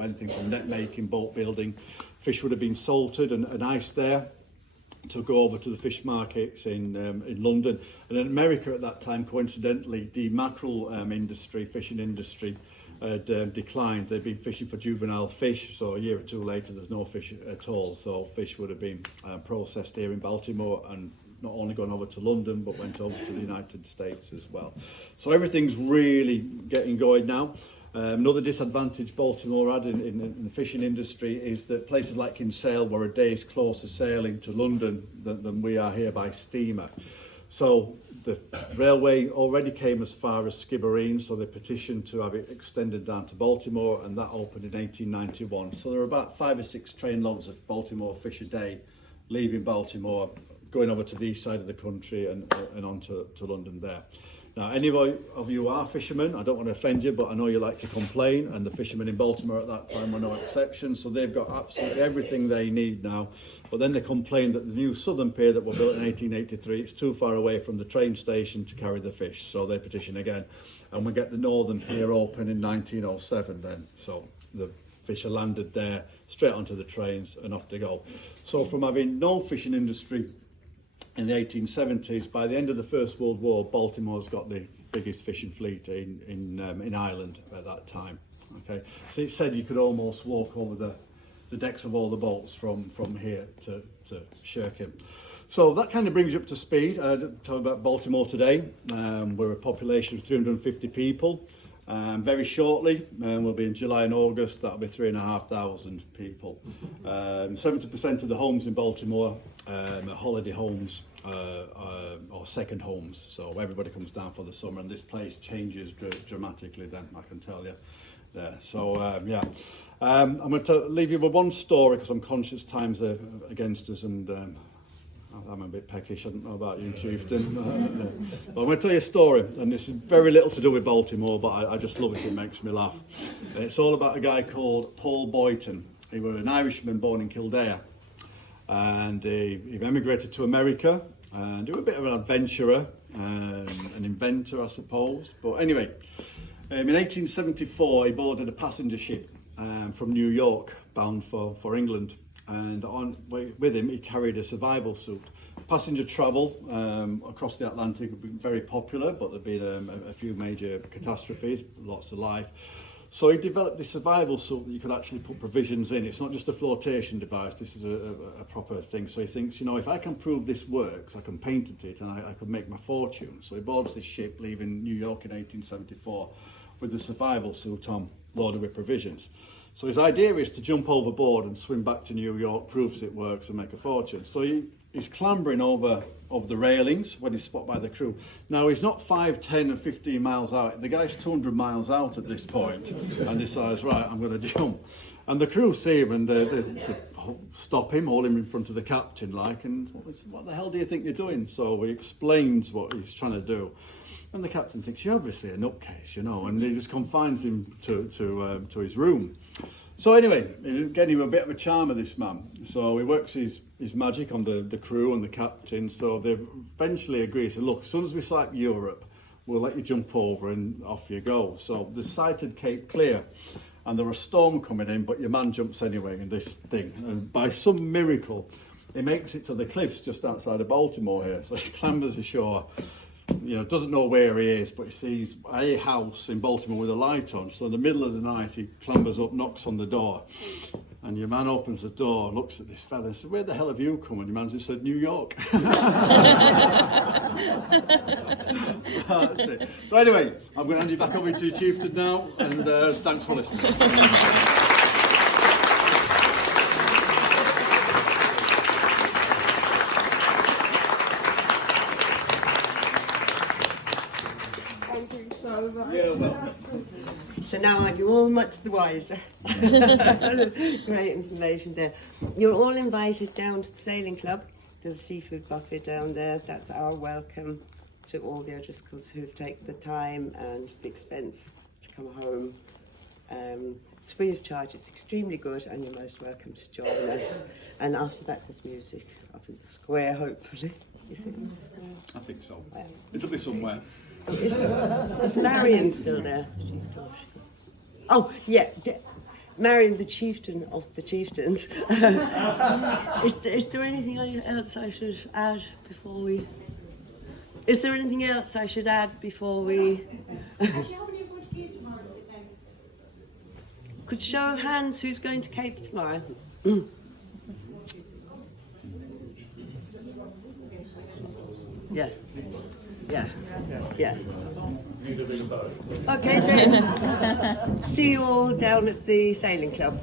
So anything from net making, boat building, fish would have been salted and iced there to go over to the fish markets in London. And in America at that time, coincidentally, the mackerel industry, fishing industry, had declined. They'd been fishing for juvenile fish, so a year or two later there's no fish at all. So fish would have been processed here in Baltimore and not only gone over to London but went over to the United States as well. So everything's really getting going now. Another disadvantage Baltimore had in the fishing industry is that places like Kinsale were a day's closer sailing to London than we are here by steamer. So the railway already came as far as Skibbereen, so they petitioned to have it extended down to Baltimore, and that opened in 1891. So there were about 5 or 6 train loads of Baltimore fish a day leaving Baltimore, going over to the east side of the country and on to London there. Now, any of you are fishermen, I don't want to offend you, but I know you like to complain, and the fishermen in Baltimore at that time were no exception, so they've got absolutely everything they need now. But then they complained that the new southern pier that were built in 1883, it's too far away from the train station to carry the fish, so they petition again. And we get the northern pier open in 1907 then, so the fish are landed there, straight onto the trains, and off they go. So from having no fishing industry in the 1870s, by the end of the First World War, Baltimore's got the biggest fishing fleet in Ireland at that time. Okay, so it said you could almost walk over the decks of all the boats from here to Sherkin. So that kind of brings you up to speed. Tell about Baltimore today. We're a population of 350 people. Very shortly, we'll be in July and August, that'll be 3,500 people. 70% of the homes in Baltimore are holiday homes or second homes, so everybody comes down for the summer, and this place changes dramatically then, I can tell you. Yeah. So I'm going to leave you with one story because I'm conscious times are against us, and I'm a bit peckish, I don't know about you, Chieftain. But I'm going to tell you a story, and this is very little to do with Baltimore, but I just love it, it makes me laugh. It's all about a guy called Paul Boyton. He was an Irishman born in Kildare, and he emigrated to America, and he was a bit of an adventurer, an inventor, I suppose. But anyway, in 1874, he boarded a passenger ship from New York, bound for England. And with him, he carried a survival suit. Passenger travel across the Atlantic had been very popular, but there'd been a few major catastrophes, lots of life. So he developed this survival suit that you could actually put provisions in. It's not just a flotation device, this is a proper thing. So he thinks, if I can prove this works, I can patent it and I could make my fortune. So he boards this ship leaving New York in 1874 with the survival suit on, loaded with provisions. So his idea is to jump overboard and swim back to New York, proves it works and make a fortune. So he's clambering over the railings when he's spotted by the crew. Now he's not 5, 10 and 15 miles out. The guy's 200 miles out at this point and decides, right, I'm going to jump. And the crew see him and they stop him, hold him in front of the captain and what the hell do you think you're doing? So he explains what he's trying to do. And the captain thinks, you're obviously a nutcase, and he just confines him to his room. So anyway, again, he was a bit of a charmer, this man. So he works his magic on the crew and the captain. So they eventually agree, say, look, as soon as we sight Europe, we'll let you jump over and off you go. So they sighted Cape Clear, and there was a storm coming in, but your man jumps anyway in this thing. And by some miracle, he makes it to the cliffs just outside of Baltimore here. So he clambers ashore. Doesn't know where he is, but he sees a house in Baltimore with a light on. So in the middle of the night, he clambers up, knocks on the door, and your man opens the door, looks at this fella and says, where the hell have you come? And your man just said, New York. That's it. So anyway, I'm going to hand you back over to you, Chieftain, now, and thanks for listening. So now you're all much the wiser. Great information there. You're all invited down to the Sailing Club. There's a seafood buffet down there. That's our welcome to all the O'Driscolls who've taken the time and the expense to come home. It's free of charge, it's extremely good, and you're most welcome to join us. And after that, there's music up in the square, hopefully. Is it in the square? I think so. It'll be somewhere. So is Marion still there? Oh, yeah. marrying the chieftain of the chieftains. Is there anything else I should add before we? Is there anything else I should add before we? Could show of hands who's going to Cape tomorrow? Yeah. Yeah. Yeah. Okay then. See you all down at the sailing club.